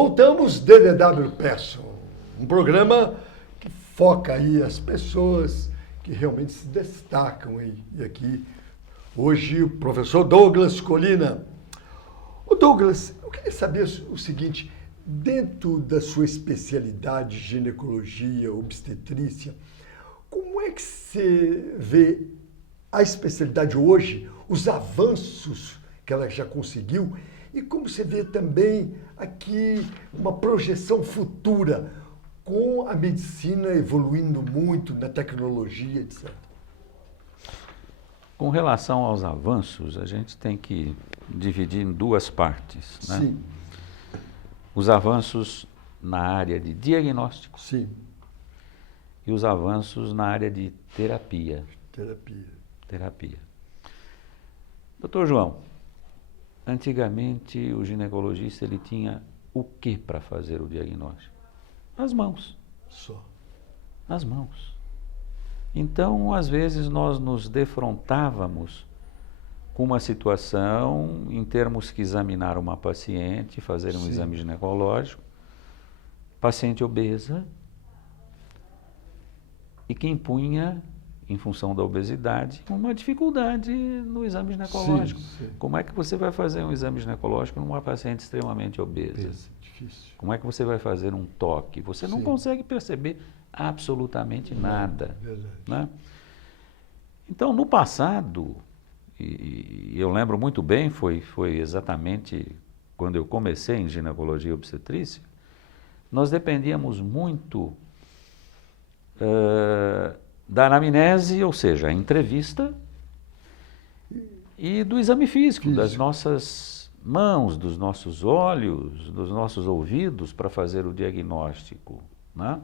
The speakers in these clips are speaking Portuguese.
Voltamos, DDW Person, um programa que foca aí as pessoas que realmente se destacam aí. E aqui, hoje, o professor Douglas Colina. O Douglas, eu queria saber o seguinte, dentro da sua especialidade, ginecologia, obstetrícia, como é que você vê a especialidade hoje, os avanços que ela já conseguiu e como você vê também aqui uma projeção futura com a medicina evoluindo muito na tecnologia, etc. Com relação aos avanços, a gente tem que dividir em duas partes, né? Sim. Os avanços na área de diagnóstico. Sim. E os avanços na área de terapia. Terapia. Doutor João, antigamente o ginecologista ele tinha o que para fazer o diagnóstico? As mãos. Só. As mãos. Então, às vezes, nós nos defrontávamos com uma situação em termos que examinar uma paciente, fazer um exame ginecológico, paciente obesa, e que impunha, em função da obesidade, uma dificuldade no exame ginecológico. Sim. Como é que você vai fazer um exame ginecológico numa paciente extremamente obesa? Difícil. Como é que você vai fazer um toque? Você não consegue perceber absolutamente nada. Verdade. Né? Então, no passado, e eu lembro muito bem, foi exatamente quando eu comecei em ginecologia e obstetrícia, nós dependíamos muito da anamnese, ou seja, a entrevista, e do exame físico, das nossas mãos, dos nossos olhos, dos nossos ouvidos para fazer o diagnóstico, né?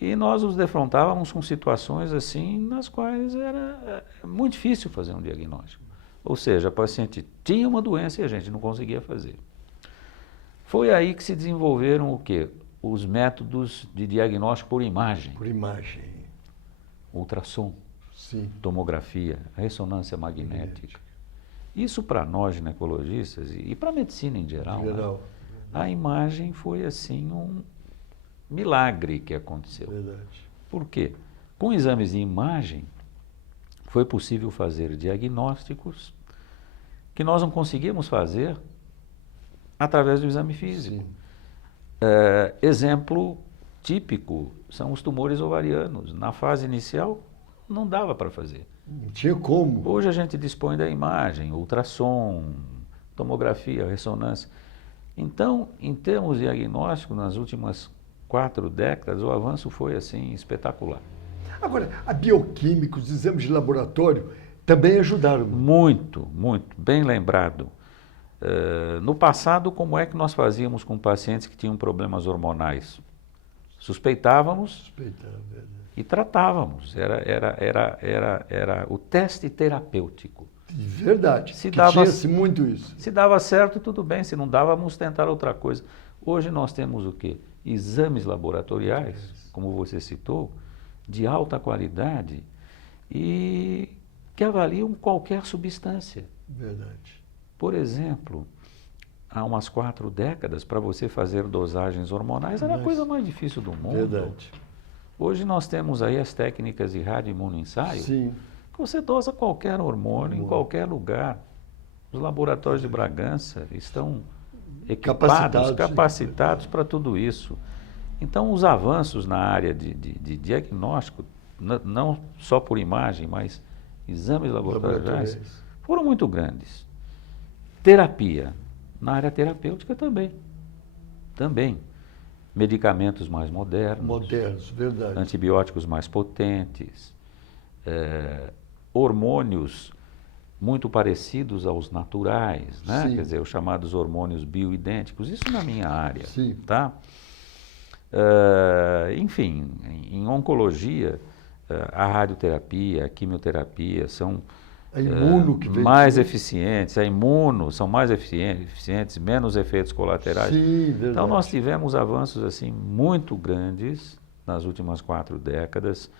E nós nos defrontávamos com situações assim nas quais era muito difícil fazer um diagnóstico. Ou seja, a paciente tinha uma doença e a gente não conseguia fazer. Foi aí que se desenvolveram o quê? Os métodos de diagnóstico por imagem. Por imagem. Ultrassom, Sim. tomografia, ressonância magnética. Isso para nós ginecologistas e para a medicina em geral, né? A imagem foi assim um milagre que aconteceu. Verdade. Por quê? Com exames de imagem foi possível fazer diagnósticos que nós não conseguíamos fazer através do exame físico. Exemplo típico são os tumores ovarianos. Na fase inicial não dava para fazer. Não tinha como. Hoje a gente dispõe da imagem, ultrassom, tomografia, ressonância. Então, em termos diagnósticos, nas últimas 4 décadas, o avanço foi assim espetacular. Agora, a bioquímica, os exames de laboratório também ajudaram. Muito, muito, bem lembrado. No passado, como é que nós fazíamos com pacientes que tinham problemas hormonais? Suspeitávamos e tratávamos. Era o teste terapêutico. Verdade, tinha-se muito isso. Se dava certo, tudo bem. Se não dava, vamos tentar outra coisa. Hoje nós temos o quê? Exames laboratoriais, como você citou, de alta qualidade e que avaliam qualquer substância. Verdade. Por exemplo, há umas 4 décadas, para você fazer dosagens hormonais, era a coisa mais difícil do mundo. Verdade. Hoje nós temos aí as técnicas de radioimunoensaio, que você dosa qualquer hormônio em qualquer lugar. Os laboratórios de Bragança estão equipados, capacitados para tudo isso. Então, os avanços na área de diagnóstico, não só por imagem, mas exames laboratoriais, foram muito grandes. Terapia, na área terapêutica também. Medicamentos mais modernos, verdade. Antibióticos mais potentes, hormônios muito parecidos aos naturais, né? Quer dizer, os chamados hormônios bioidênticos, isso na minha área, tá? Enfim, em oncologia, a radioterapia, a quimioterapia são mais eficientes, a imuno são mais eficientes, menos efeitos colaterais. Então nós tivemos avanços assim muito grandes nas últimas 4 décadas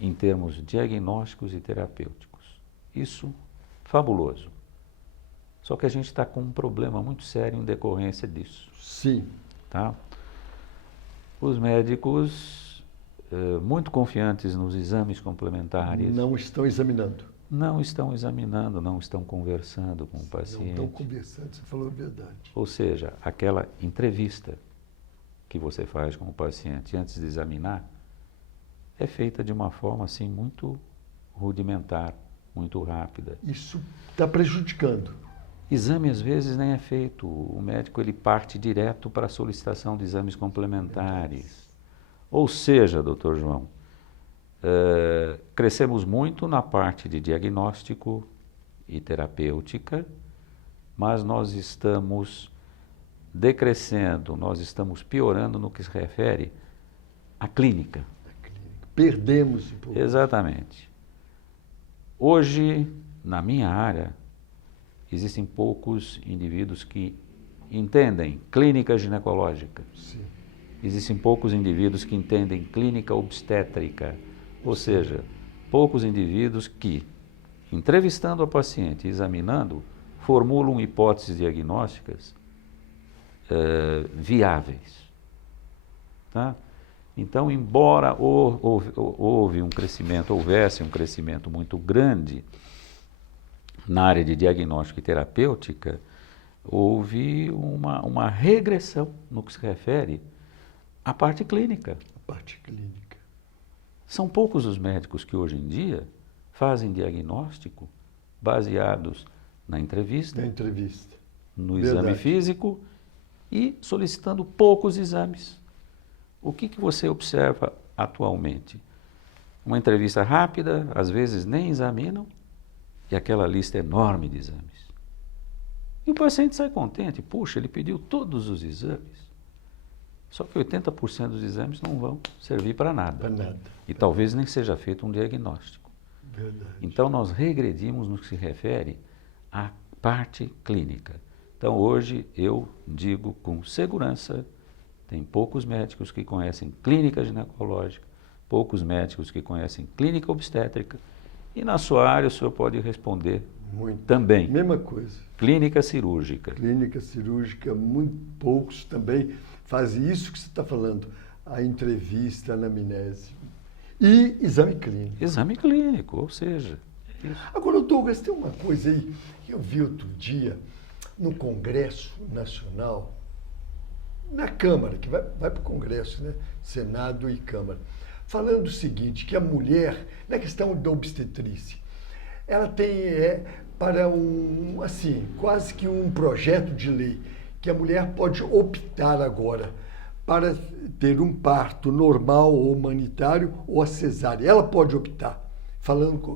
em termos diagnósticos e terapêuticos. Isso fabuloso. Só que a gente está com um problema muito sério em decorrência disso. Sim. Tá? Os médicos, muito confiantes nos exames complementares... Não estão examinando. Não estão examinando, não estão conversando com o paciente. Não estão conversando, você falou a verdade. Ou seja, aquela entrevista que você faz com o paciente antes de examinar é feita de uma forma assim muito rudimentar, muito rápida. Isso está prejudicando. Exame às vezes nem é feito. O médico ele parte direto para a solicitação de exames complementares. Ou seja, doutor João, crescemos muito na parte de diagnóstico e terapêutica, mas nós estamos decrescendo, nós estamos piorando no que se refere à clínica. Perdemos um pouco. Exatamente. Hoje, na minha área, existem poucos indivíduos que entendem clínica ginecológica. Sim. Existem poucos indivíduos que entendem clínica obstétrica. Ou seja, poucos indivíduos que, entrevistando a paciente e examinando, formulam hipóteses diagnósticas viáveis. Tá? Então, embora houvesse um crescimento muito grande na área de diagnóstico e terapêutica, houve uma regressão no que se refere à parte clínica. A parte clínica. São poucos os médicos que hoje em dia fazem diagnóstico baseados na entrevista, no exame físico e solicitando poucos exames. O que você observa atualmente? Uma entrevista rápida, às vezes nem examinam, e aquela lista enorme de exames. E o paciente sai contente, puxa, ele pediu todos os exames. Só que 80% dos exames não vão servir para nada. Para nada. E talvez nem seja feito um diagnóstico. Verdade. Então nós regredimos no que se refere à parte clínica. Então hoje eu digo com segurança, tem poucos médicos que conhecem clínica ginecológica, poucos médicos que conhecem clínica obstétrica, e na sua área o senhor pode responder também. Mesma coisa. Clínica cirúrgica. Clínica cirúrgica, muito poucos também fazem isso que você está falando, a entrevista, a anamnese e exame clínico. Exame clínico, ou seja... Isso. Agora, Douglas, tem uma coisa aí que eu vi outro dia no Congresso Nacional, na Câmara, que vai para o Congresso, né? Senado e Câmara, falando o seguinte, que a mulher, na questão da obstetrícia, ela tem para quase que um projeto de lei, que a mulher pode optar agora para ter um parto normal ou humanitário ou a cesárea. Ela pode optar,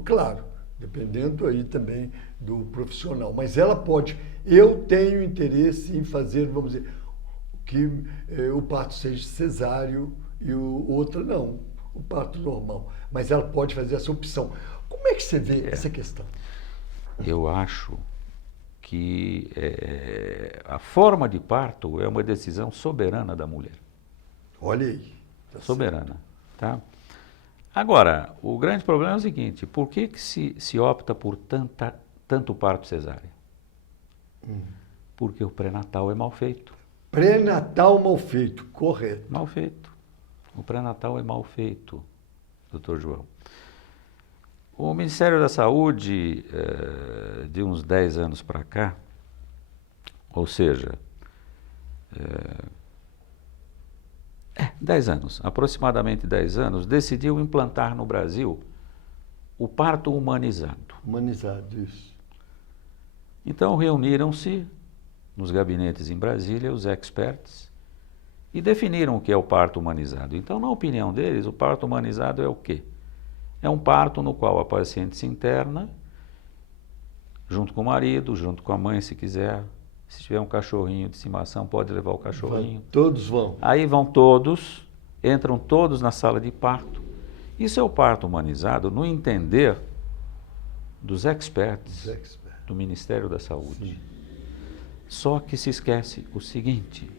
claro, dependendo aí também do profissional, mas ela pode. Eu tenho interesse em fazer, vamos dizer, que o parto seja cesáreo e o outro não, o parto normal. Mas ela pode fazer essa opção. Como é que você vê essa questão? Eu acho que a forma de parto é uma decisão soberana da mulher. Olha aí. Tá soberana. Tá? Agora, o grande problema é o seguinte, por que se opta por tanto parto cesárea? Porque o pré-natal é mal feito. Pré-natal mal feito, correto. Mal feito. O pré-natal é mal feito, doutor João. O Ministério da Saúde, de uns 10 anos para cá, ou seja, 10 anos, aproximadamente 10 anos, decidiu implantar no Brasil o parto humanizado. Humanizado, isso. Então reuniram-se nos gabinetes em Brasília os experts e definiram o que é o parto humanizado. Então, na opinião deles, o parto humanizado é o quê? É um parto no qual a paciente se interna, junto com o marido, junto com a mãe, se quiser. Se tiver um cachorrinho de estimação, pode levar o cachorrinho. Todos vão. Aí vão todos, entram todos na sala de parto. Isso é o parto humanizado no entender dos experts do Ministério da Saúde. Sim. Só que se esquece o seguinte,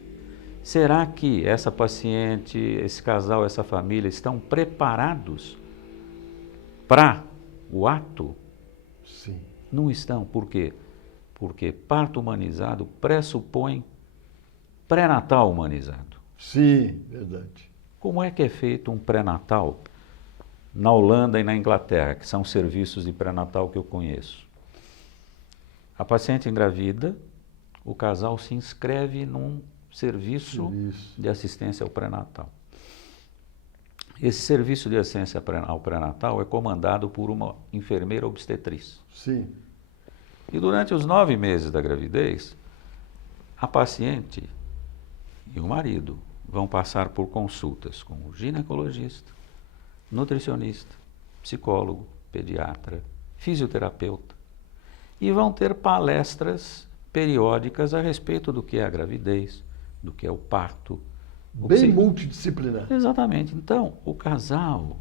será que essa paciente, esse casal, essa família estão preparados para o ato? Sim. Não estão. Por quê? Porque parto humanizado pressupõe pré-natal humanizado. Sim, verdade. Como é que é feito um pré-natal na Holanda e na Inglaterra, que são serviços de pré-natal que eu conheço? A paciente engravida, o casal se inscreve num serviço de assistência ao pré-natal. Esse serviço de assistência ao pré-natal é comandado por uma enfermeira obstetriz. Sim. E durante os 9 meses da gravidez, a paciente e o marido vão passar por consultas com o ginecologista, nutricionista, psicólogo, pediatra, fisioterapeuta, e vão ter palestras periódicas a respeito do que é a gravidez, do que é o parto. Bem multidisciplinar. Exatamente. Então, o casal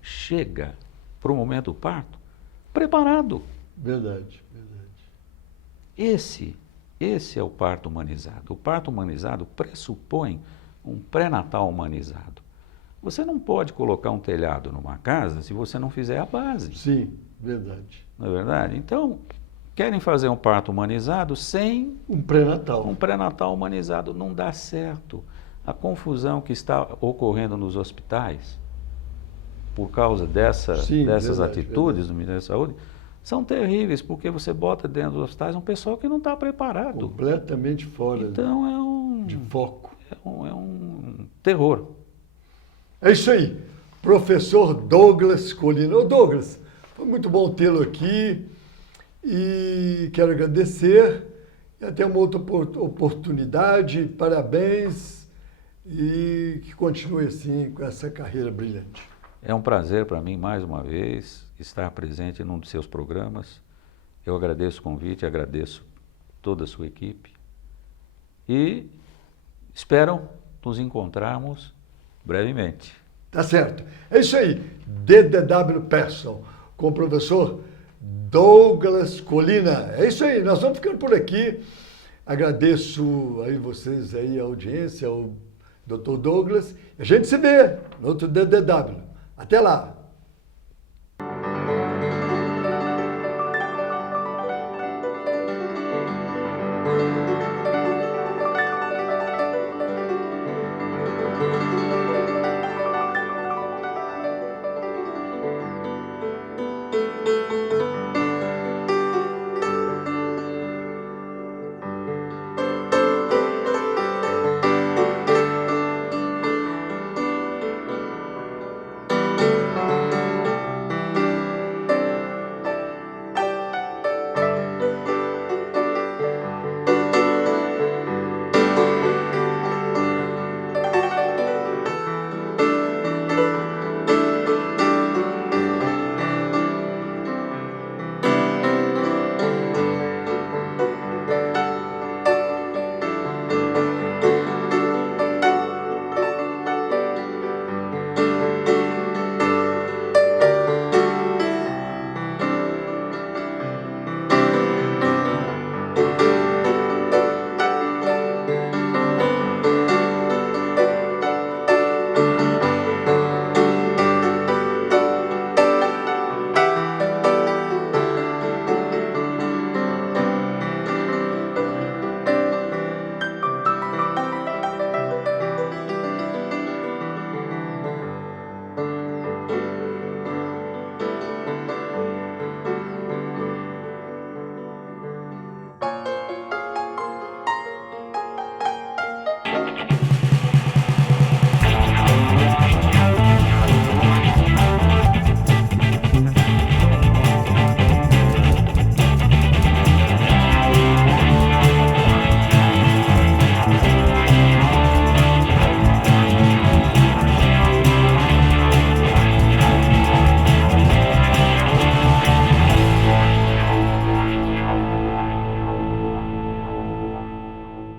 chega para o momento do parto preparado. Verdade, verdade. Esse é o parto humanizado. O parto humanizado pressupõe um pré-natal humanizado. Você não pode colocar um telhado numa casa se você não fizer a base. Sim, verdade. Não é verdade? Então, querem fazer um parto humanizado sem um pré-natal. Um pré-natal humanizado não dá certo. A confusão que está ocorrendo nos hospitais, por causa dessas atitudes do Ministério da Saúde, são terríveis, porque você bota dentro dos hospitais um pessoal que não está preparado. Completamente fora então, de foco. É um terror. É isso aí. Professor Douglas Colina. Ô Douglas, foi muito bom tê-lo aqui e quero agradecer e até uma outra oportunidade. Parabéns e que continue assim com essa carreira brilhante. É um prazer para mim, mais uma vez, estar presente num dos seus programas. Eu agradeço o convite, agradeço toda a sua equipe e espero nos encontrarmos brevemente. Tá certo. É isso aí. DDW Person, com o professor Douglas Colina. É isso aí. Nós vamos ficando por aqui. Agradeço aí vocês aí, a audiência, ao Dr. Douglas. A gente se vê no outro DDW. Até lá.